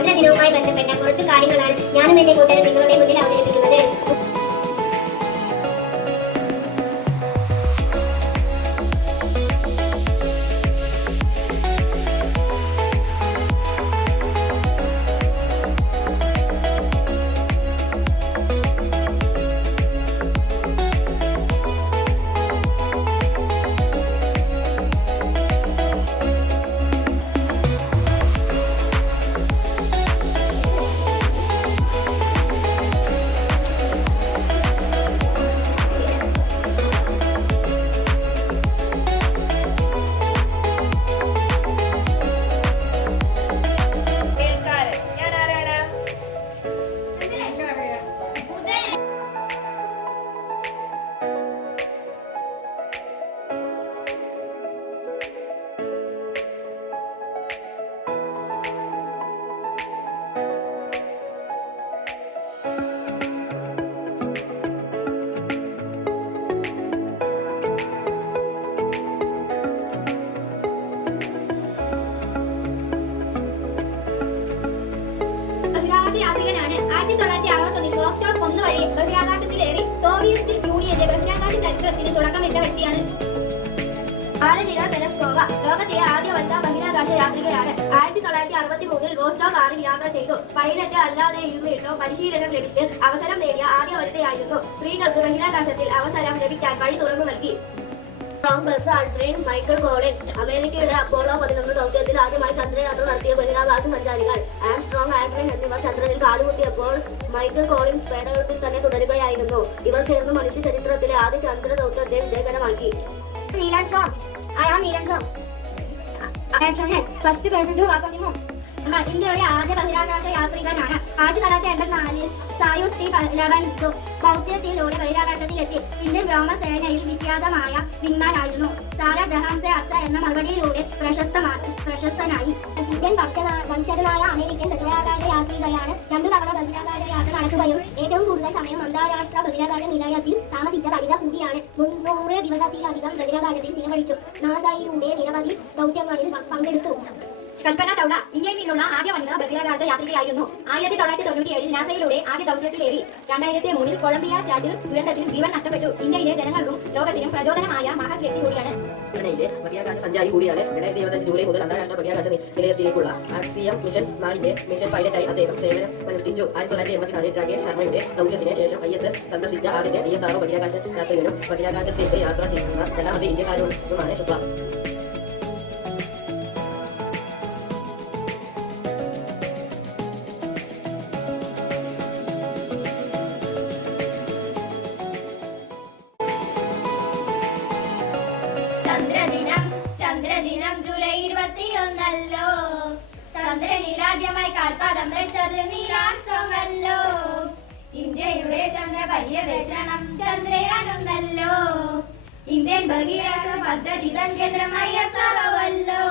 ചന്ദ്രദിനവുമായി ബന്ധപ്പെട്ട കുറച്ച് കാര്യങ്ങളാണ് ഞാനും എന്റെ കൂട്ടരും നിങ്ങളുടെ മുന്നിൽ അവതരിപ്പിക്കുന്നത്. യാത്രികനാണ്. 1961 വോസ്റ്റോക്ക് 1 വഴി ബഹിരാകാശത്തിലേറി സോവിയറ്റ് യൂണിയന്റെ ബഹിരാകാശ ചരിത്രത്തിന് തുടക്കമിട്ട വ്യക്തിയാണ്. വാലന്റിന തെരസ്കോവ ലോകത്തിലെ ആദ്യ വനിതാ ബഹിരാകാശ യാത്രികയാണ്. 1963 വോസ്റ്റോക്ക് 6 യാത്ര ചെയ്തു. പൈലറ്റ് അല്ലാതെ ഇരുന്നിട്ടോ പരിശീലനം ലഭിച്ച് അവസരം നേടിയ ആദ്യ വനിതയായിരുന്നു. സ്ത്രീകൾക്ക് ബഹിരാകാശത്തിൽ അവസരം ലഭിക്കാൻ വഴി തുറന്നു നൽകി. Buzz Aldrin, Michael Collins. അമേരിക്കയുടെ അപ്പോളോ 11 ദൗത്യത്തിൽ ആദ്യമായി ചന്ദ്രയാത്ര നടത്തിയ ബഹിരാകാശ സഞ്ചാരികൾ. ആംസ്ട്രോങ്, ആൽഡ്രിൻ എന്നിവർ ചന്ദ്രനിൽ കാലുകുത്തിയപ്പോൾ മൈക്കൽ കോളിൻസ് പേടകത്തിൽ തന്നെ തുടരുകയായിരുന്നു. ഇവർ ചേർന്ന് മനുഷ്യ ചരിത്രത്തിലെ ആദ്യ ചന്ദ്ര ദൗത്യത്തെ വിജയകരമാക്കി. ഇന്ത്യയുടെ ആദ്യ ബഹിരാകാശ യാത്രികനാണ്. 1984 സായൂസ് T-11 ദൗത്യത്തിലൂടെ ബഹിരാകാശത്തിലെത്തി. ഇന്ത്യൻ വ്യോമസേനയിൽ വിഖ്യാതമായ വിമാനായിരുന്നു. സാര ജഹാൻസെ അക്സ എന്ന മറുപടിയിലൂടെ പ്രശസ്തനായി. ഇന്ത്യൻ വംശജനായ അമേരിക്കൻ ബഹിരാകാശ യാത്രികയാണ്. 2 തവണ ബഹിരാകാശ യാത്ര നടത്തുകയും ഏറ്റവും കൂടുതൽ സമയം അന്താരാഷ്ട്ര ബഹിരാകാശ നിലയത്തിൽ താമസിച്ച വനിത കൂടിയാണ്. 300 ദിവസത്തിലധികം ബഹിരാകാശത്തിൽ ചിലവഴിച്ചു. നാസയിലൂടെ നിരവധി ദൗത്യങ്ങളിൽ പങ്കെടുത്തു. കൽപ്പന ചൗള ഇന്ത്യയിൽ നിന്നുള്ള ആദ്യ വനിതാ ബഹിരാകാശ യാത്രികയായിരുന്നു. 1997 നാസയിലൂടെ ആദ്യ ദൗത്യത്തിലേറി. 2003 കൊളംബിയ ചാറ്റിൽ ദുരന്തത്തിൽ ജീവൻ നഷ്ടപ്പെട്ടു. ഇന്ത്യയിലെ ജനങ്ങൾക്കും ലോകത്തിനും പ്രചോദനമായ മഹത് വ്യക്തി കൂടിയാണ്. ബഹിരാകാശ സഞ്ചാരി കൂടിയാണ്. 2025 ജൂലൈ മുതൽ അന്താരാഷ്ട്ര ബഹിരാകാശ നിലയത്തിലേക്കുള്ള ആർസിഎം മിഷൻ 4 മിഷൻ പൈലറ്റായി അദ്ദേഹം സേവനമനുഷ്ഠിച്ചു. 1984 രാകേഷ് ശർമ്മയുടെ ദൗത്യത്തിന് ശേഷം ISS സന്ദർശിച്ച ആദ്യത്തെ ISRO ബഹിരാകാശ യാത്രികനും ബഹിരാകാശത്തേക്ക് യാത്ര ചെയ്യുന്ന രണ്ടാമത്തെ ഇന്ത്യക്കാരുമാണ് ശുക്ല. ചന്ദ്രദിനം ജൂലൈ 21 ചന്ദ്രനിൽ ആദ്യമായി കാൽപാദം വെച്ചത് നീൽ ആംസ്ട്രോങ് അല്ലോ. ഇന്ത്യയുടെ ചന്ദ്ര പര്യവേഷണം ചന്ദ്രയാൻ 1 ഇന്ത്യൻ ബഹിരാകാശ പദ്ധതി തൻ കേന്ദ്രം ISRO അല്ലോ.